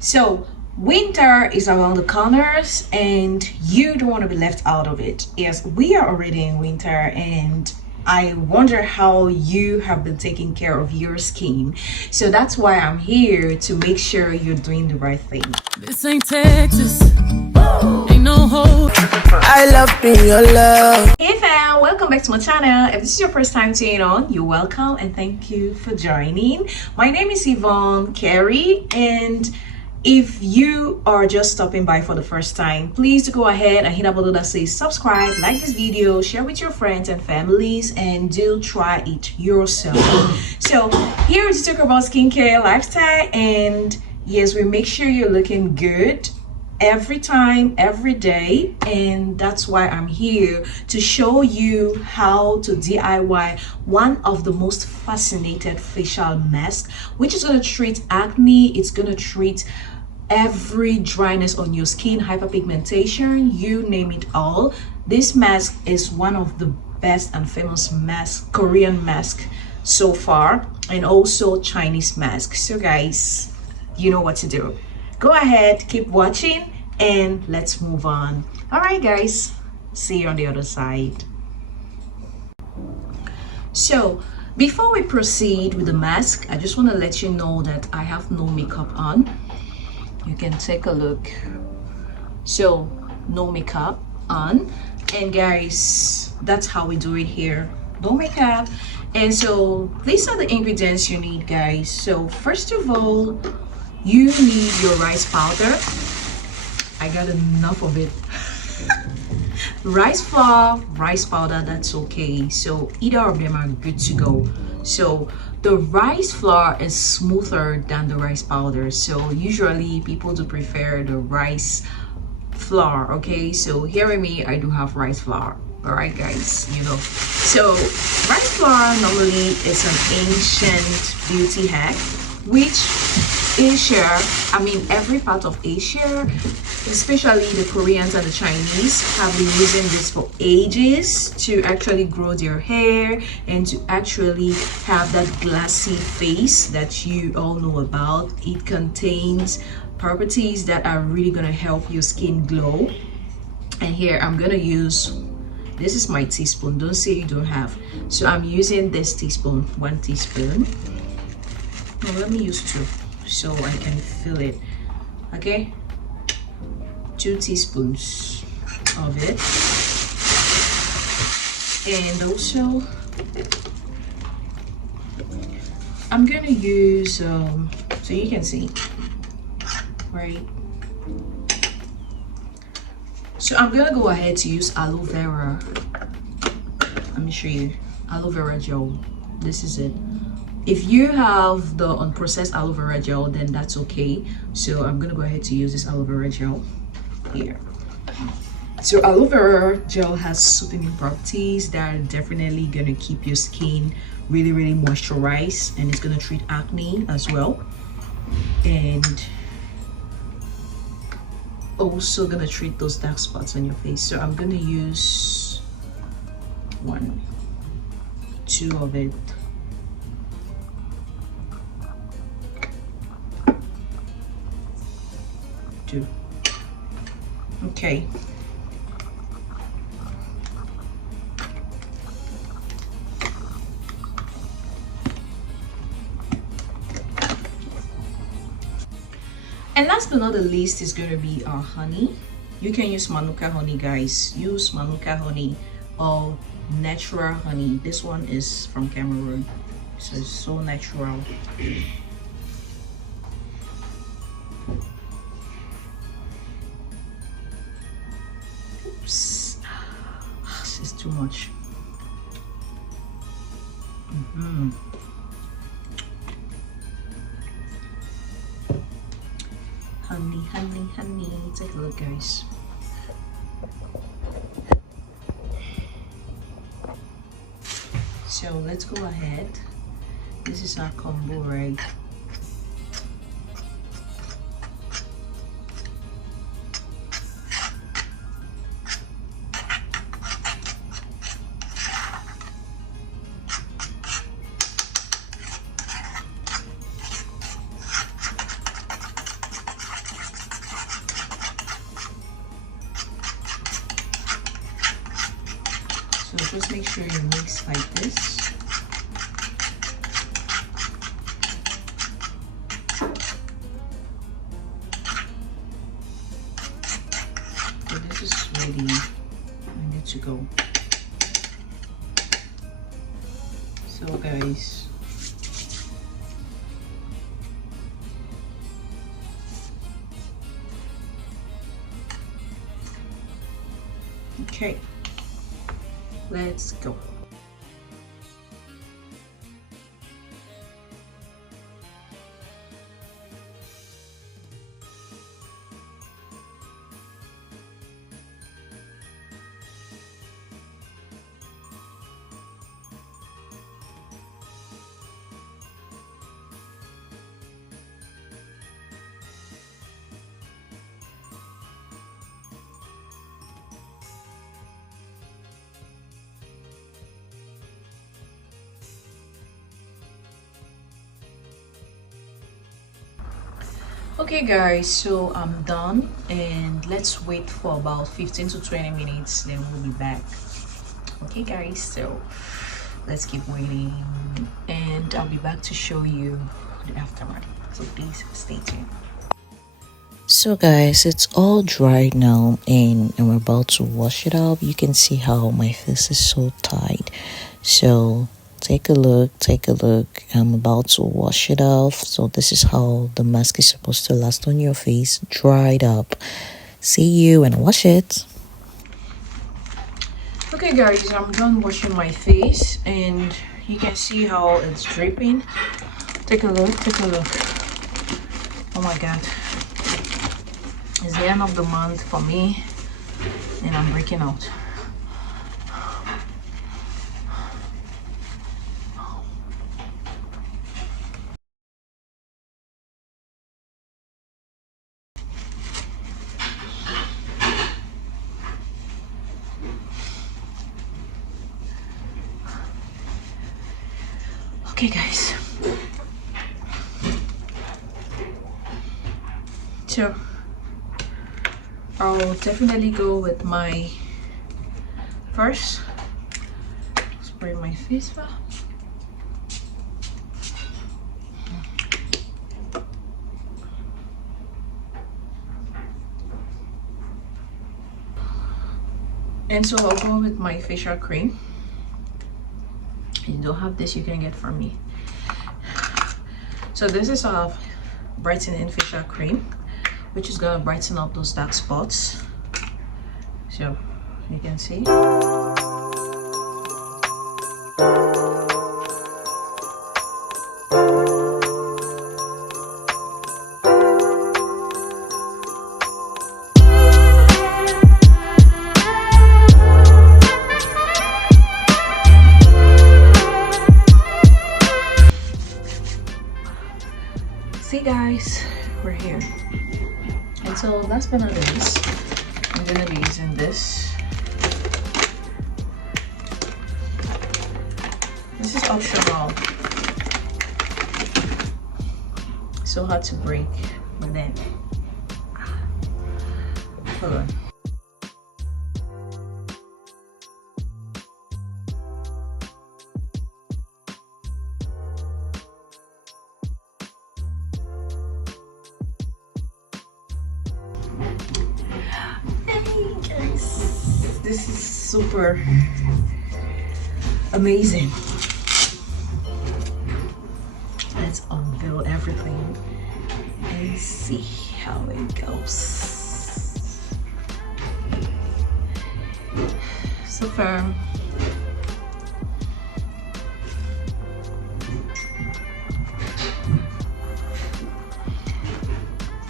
So winter is around the corners and you don't want to be left out of it. Yes, we are already in winter, and I wonder how you have been taking care of your skin. So that's why I'm here, to make sure you're doing the right thing. This ain't Texas, ain't no hope. I love being your love. Hey fam, welcome back to my channel. If this is your first time tuning on, you're welcome and thank you for joining. My name is Yvonne Carey, and if you are just stopping by for the first time, please go ahead and hit that button that says subscribe, like this video, share with your friends and families, and do try it yourself. So here is to talk about skincare, lifestyle, and yes, we make sure you're looking good every time, every day, and that's why I'm here to show you how to DIY one of the most fascinated facial masks, which is going to treat acne. It's going to treat every dryness on your skin, hyperpigmentation, you name it all. This mask is one of the best and famous masks, Korean mask so far, and also Chinese mask. So guys, you know what to do. Go ahead, keep watching, and let's move on. All right guys, see you on the other side. So before we proceed with the mask, I just want to let you know that I have no makeup on. You can take a look. So no makeup on, and guys, that's how we do it here, no makeup. And so these are the ingredients you need, guys. So first of all, you need your rice powder. I got enough of it. Rice flour, rice powder, that's okay. So either of them are good to go. So the rice flour is smoother than the rice powder, so usually people do prefer the rice flour. Okay, so hearing me, I do have rice flour. All right guys, you know. So rice flour normally is an ancient beauty hack, which every part of Asia, especially the Koreans and the Chinese, have been using this for ages to actually grow their hair and to actually have that glassy face that you all know about. It contains properties that are really going to help your skin glow. And here I'm going to use, this is my teaspoon, don't say you don't have. So I'm using this teaspoon, 1 teaspoon. Now let me use 2 so I can feel it. Okay, 2 teaspoons of it. And also I'm gonna use so you can see, right? So I'm gonna go ahead to use aloe vera. Let me show you aloe vera gel. This is it. If you have the unprocessed aloe vera gel, then that's okay. So I'm gonna go ahead to use this aloe vera gel here. So aloe vera gel has soothing properties that are definitely gonna keep your skin really moisturized, and it's gonna treat acne as well, and also gonna treat those dark spots on your face. So I'm gonna use 1, 2 of it. Okay, and last but not the least is going to be our honey. You can use manuka honey, guys. Use manuka honey or natural honey. This one is from Cameroon, so it's so natural. This is too much. Honey. Take a look, guys. So let's go ahead. This is our combo, right? So just make sure you mix like this. Okay, this is ready to go. So guys, okay, let's go. Okay guys, so I'm done and let's wait for about 15 to 20 minutes, then we'll be back. Okay guys, so let's keep waiting and I'll be back to show you the aftermath, so please stay tuned. So guys, it's all dried now and I'm about to wash it up. You can see how my face is so tight. So take a look. I'm about to wash it off. So this is how the mask is supposed to last on your face, dried up. See you when I wash it. Okay guys, I'm done washing my face and you can see how it's dripping. Take a look. Oh my god, it's the end of the month for me and I'm breaking out. Okay guys, so I'll definitely go with my first spray my face for. And so I'll go with my facial cream. You don't have this, you can get from me. So this is our brightening facial cream, which is gonna brighten up those dark spots. So you can see. See guys, we're here. And so last but not least, I'm gonna be using this. This is optional. So hard to break, but then hold on. This is super amazing. Let's unveil everything and see how it goes. So firm.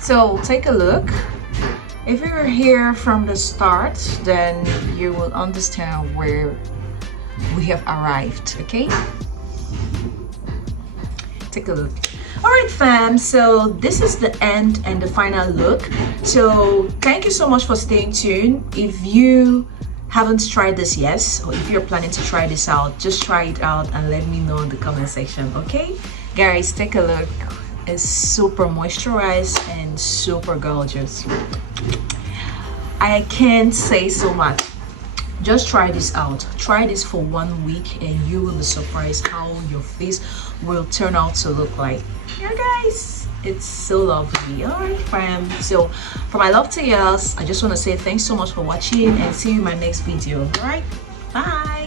So take a look. If you're here from the start, then you will understand where we have arrived, okay? Take a look. All right, fam, so this is the end and the final look. So thank you so much for staying tuned. If you haven't tried this yet, or if you're planning to try this out, just try it out and let me know in the comment section, okay? Guys, take a look. It's super moisturized and super gorgeous. I can't say so much. just try this out. Try this for 1 week and you will be surprised how your face will turn out to look like. Yeah guys, it's so lovely. All right fam, so from my love to yours, I just want to say thanks so much for watching and see you in my next video. All right, bye.